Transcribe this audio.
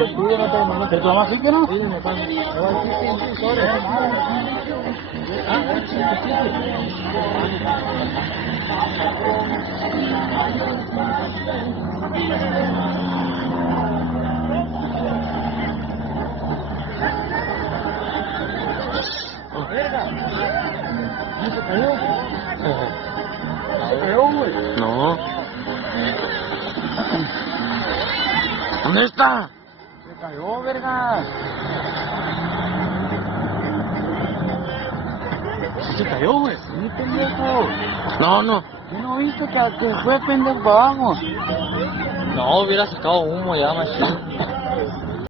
¿Te tomas así que no? ¿Se cayó? ¿Se cayó, güey? No. ¿Dónde está? Se cayó, verga. Se cayó, güey. Sí, pendejo. No, no. ¿Yo no viste que fue pendejo para abajo? No, hubiera sacado humo ya, machín.